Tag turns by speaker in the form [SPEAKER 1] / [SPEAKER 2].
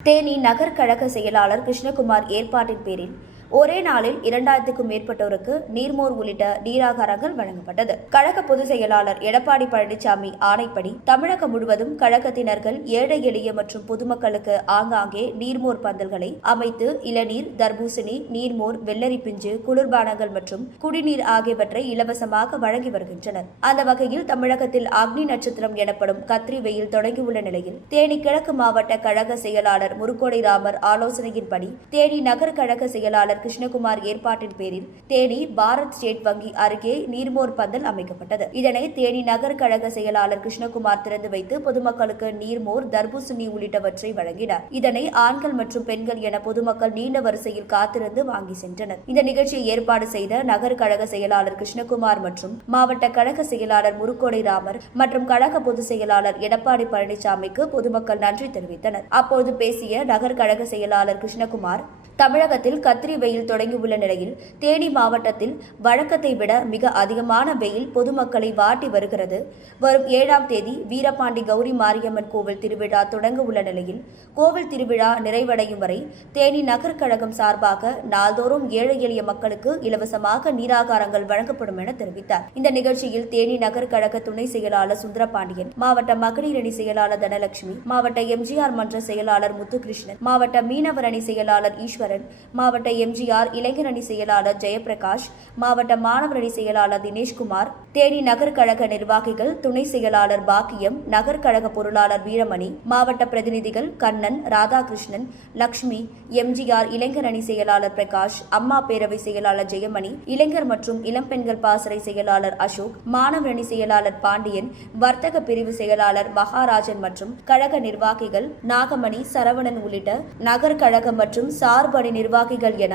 [SPEAKER 1] தேனி நகர் கழக செயலாளர் கிருஷ்ணகுமார் ஏற்பாட்டின் பேரில் ஒரே நாளில் இரண்டாயிரத்துக்கும் மேற்பட்டோருக்கு நீர்மோர் உள்ளிட்ட நீராகாரங்கள் வழங்கப்பட்டது. கழக பொதுச் செயலாளர் எடப்பாடி பழனிசாமி ஆணைப்படி தமிழகம் முழுவதும் கழகத்தினர்கள் ஏழை எளிய மற்றும் பொதுமக்களுக்கு ஆங்காங்கே நீர்மோர் பந்தல்களை அமைத்து இளநீர் தர்பூசணி நீர்மோர் வெள்ளரி பிஞ்சு குளிர்பானங்கள் மற்றும் குடிநீர் ஆகியவற்றை இலவசமாக வழங்கி வருகின்றனர். அந்த வகையில் தமிழகத்தில் அக்னி நட்சத்திரம் எனப்படும் கத்திரி வெயில் தொடங்கியுள்ள நிலையில் தேனி கிழக்கு மாவட்ட கழக செயலாளர் முருக்கோடை ராமர் ஆலோசனையின்படி தேனி நகர் கழக செயலாளர் கிருஷ்ணகுமார் ஏற்பாட்டின் பேரில் தேனி பாரத் ஸ்டேட் வங்கி அருகே நீர்மோர் பந்தல் அமைக்கப்பட்டது. இதனை தேனி நகர் கழக செயலாளர் கிருஷ்ணகுமார் திறந்து வைத்து பொதுமக்களுக்கு நீர்மோர் தர்பூசணி உள்ளிட்டவற்றை வழங்கினார். இதனை ஆண்கள் மற்றும் பெண்கள் என பொதுமக்கள் நீண்ட வரிசையில் காத்திருந்து வாங்கி சென்றனர். இந்த நிகழ்ச்சியை ஏற்பாடு செய்த நகர் கழக செயலாளர் கிருஷ்ணகுமார் மற்றும் மாவட்ட கழக செயலாளர் முருக்கோடை ராமர் மற்றும் கழக பொதுச் செயலாளர் எடப்பாடி பழனிசாமிக்கு பொதுமக்கள் நன்றி தெரிவித்தனர். அப்போது பேசிய நகர் கழக செயலாளர் கிருஷ்ணகுமார் தமிழகத்தில் கத்திரி வெயில் தொடங்கியுள்ள நிலையில் தேனி மாவட்டத்தில் வழக்கத்தை விட மிக அதிகமான வெயில் பொதுமக்களை வாட்டி வருகிறது. வரும் ஏழாம் தேதி வீரபாண்டி கௌரி மாரியம்மன் கோவில் திருவிழா தொடங்க உள்ள நிலையில் கோவில் திருவிழா நிறைவடையும் வரை தேனி நகர்கழகம் சார்பாக நாள்தோறும் ஏழை எளிய மக்களுக்கு இலவசமாக நீராகாரங்கள் வழங்கப்படும் என தெரிவித்தார். இந்த நிகழ்ச்சியில் தேனி நகர்கழக துணை செயலாளர் சுந்தரபாண்டியன் மாவட்ட மகளிர் அணி செயலாளர் தனலட்சுமி மாவட்ட எம்ஜிஆர் மன்ற செயலாளர் முத்துகிருஷ்ணன் மாவட்ட மீனவர் அணி செயலாளர் ஈஸ்வரன் மாவட்ட எம்ஜிஆர் இளைஞர் அணி செயலாளர் ஜெயபிரகாஷ் மாவட்ட மாணவரணி செயலாளர் தினேஷ்குமார் தேனி நகர் கழக நிர்வாகிகள் துணை செயலாளர் பாக்கியம் நகர் கழக பொருளாளர் வீரமணி மாவட்ட பிரதிநிதிகள் கண்ணன் ராதாகிருஷ்ணன் லக்ஷ்மி எம்ஜிஆர் இளைஞர் அணி செயலாளர் பிரகாஷ் அம்மா பேரவை செயலாளர் ஜெயமணி இளைஞர் மற்றும் இளம்பெண்கள் பாசறை செயலாளர் அசோக் மாணவரணி செயலாளர் பாண்டியன் வர்த்தக பிரிவு செயலாளர் மகாராஜன் மற்றும் கழக நிர்வாகிகள் நாகமணி சரவணன் உள்ளிட்ட நகர் கழகம் மற்றும் சார்பணி நிர்வாகிகள் என